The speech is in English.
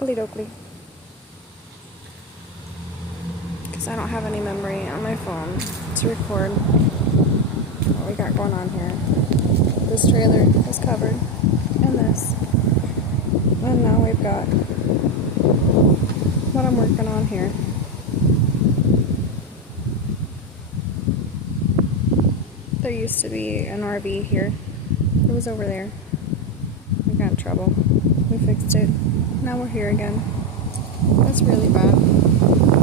Oakley dokley. Because I don't have any memory on my phone to record what we got going on here. This trailer is covered in this. And now we've got what I'm working on here. There used to be an RV here. It was over there. We got in trouble. We fixed it. Now we're here again. That's really bad.